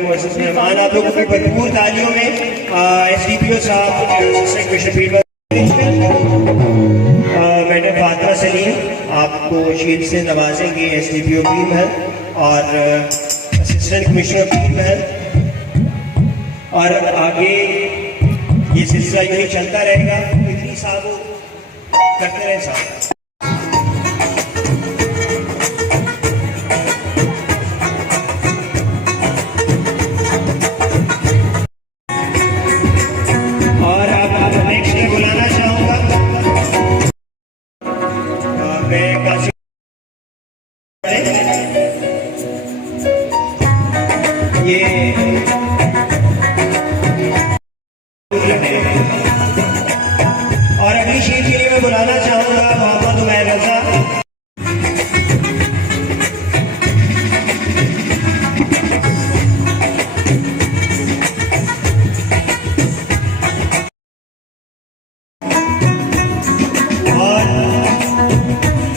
हमारे मुअज़्ज़ज़ मेहमान, आप लोगों की भरपूर तालियों में SDPO साहब मैडम फातिमा सलीम आपको शील्ड से नवाजेंगे, SDPO पीर महल और असिस्टेंट कमिश्नर पीर महल। और आगे ये सिलसिला यूँ ही चलता रहेगा, इतनी साहब करते रहे साहब। और अगली शीट के लिए मैं बुलाना चाहूंगा मोहम्मद उमैर रजा। और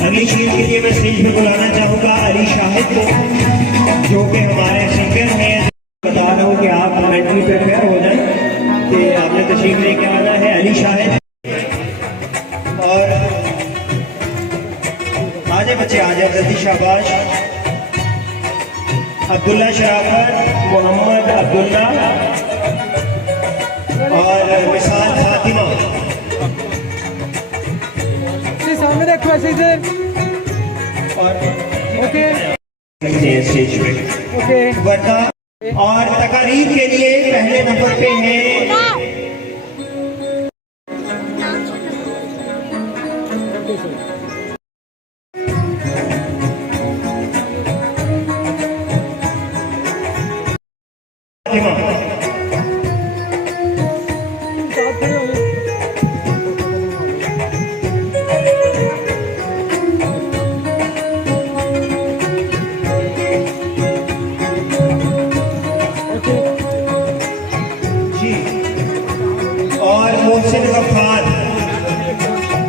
अगली शीट के लिए मैं स्टेज पे बुलाना चाहूंगा अली शाहिद को, जो कि हमारे सिंगर हैं। बता रहा हूँ कि आप मेंटली प्रिपेयर हो जाए कि आपने तशरीफ लेके आना है। अली शाहिद और आजे बच्चे आ जाए जल्दी, शाबाश। अब्दुल्ला शराफत, मोहम्मद अब्दुल्ला और मिसाल फातिमा। सामने देखो ऐसे इधर। और ओके स्टेज पे ओके। वर्दा और तकारीर के लिए पहले नंबर पे है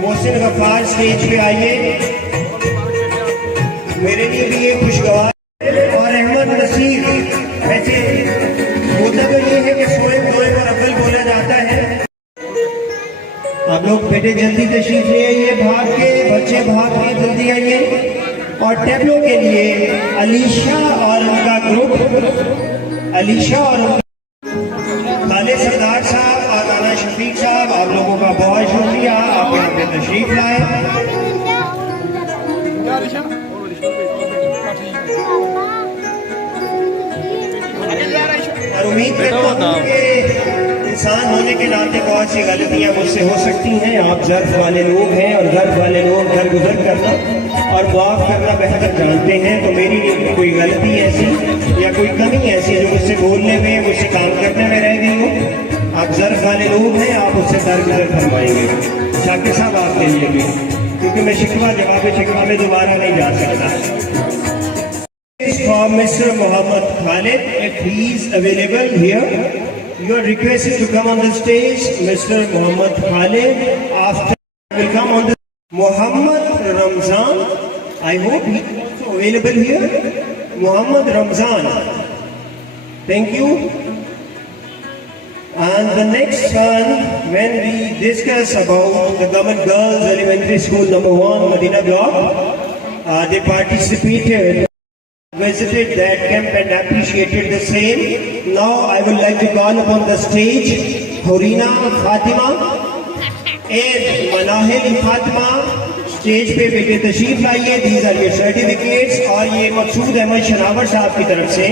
मोहसिन गफ्फार स्टेज पे आइए, मेरे लिए भी ये खुशगवार। और अहमद नसीर, वैसे होता तो ये है कि सोए बोए और अव्वल बोला जाता है। आप लोग बेटे जल्दी तशरीफ ले आइए, भाग के बच्चे भाग के जल्दी आइए। और टैबलो के लिए अलीशा और उनका ग्रुप, अलीशा और खालिद सरदार साहब और राना शफीक साहब, आप लोगों का बहुत शुक्रिया, आप यहाँ पे तशरीफ लाए। और उम्मीद करता हूँ कि इंसान होने के नाते बहुत सी गलतियाँ मुझसे हो सकती हैं। आप ज़र्फ वाले लोग हैं और ज़र्फ वाले लोग दरगुजर करना और माफ़ करना बेहतर जानते हैं। तो मेरी कोई गलती ऐसी या कोई कमी ऐसी जो मुझसे बोलने में, मुझसे काम करने में रह गई हो, आप ज़र्फ वाले लोग हैं, आप उससे दरगुजर फरमाएंगे। शाकिर साहब आपके लिए भी, क्योंकि मैं शिकवा जवाब शिकवा में दोबारा नहीं जा सकता। For Mr. Muhammad Khalid, if he is available here, you are requested to come on the stage. Mr. Muhammad Khalid, after will come on the Muhammad Ramzan. I hope he is also available here. Muhammad Ramzan. Thank you. And the next one, when we discuss about the Government Girls Elementary School number 1, Medina Block, they participated, visited that camp and appreciated the same. Now I would like to call upon the stage Hurina Fatima and Manahil Fatima. Stage पे बेटे तशरीफ लाइए। These are your certificates. और ये मकसूद अहमद शनावर साहब की तरफ से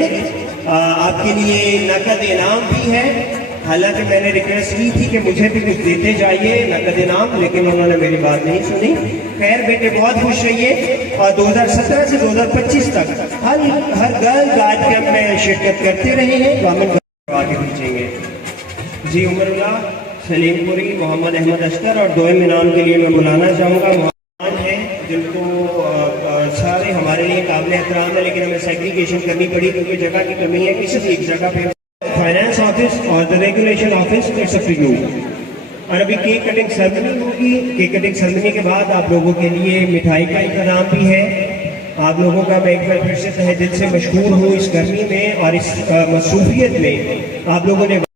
आपके लिए नकद इनाम भी है। हालांकि मैंने रिक्वेस्ट की थी कि मुझे भी कुछ देते जाइए नकद इनाम, लेकिन उन्होंने मेरी बात नहीं सुनी। खैर बेटे बहुत खुश रहिए और 2017 से 2025 तक हर गर्ल गाइड कैंप में शिरकत करते रहे हैं। गवर्नमेंट आगे पीछेंगे जी। उमरुल्लाह सलीमपुरी, मोहम्मद अहमद अश्तर। और दो इनाम के लिए मैं बुलाना चाहूँगा जिनको सारे हमारे लिए काबिल एहतराम है, लेकिन हमें सेग्रीगेशन करनी पड़ी क्योंकि जगह की कमी है। किसी एक जगह पे फाइनेंस ऑफिस और the regulation office it's a free. और अभी केक कटिंग सेरेमनी होगी। केक कटिंग सेरेमनी के बाद आप लोगों के लिए मिठाई का इंतजाम भी है। आप लोगों का मैं एक बार फिर से तहे दिल से मशहूर हूँ इस गर्मी में और इस मसरूफियत में आप लोगों ने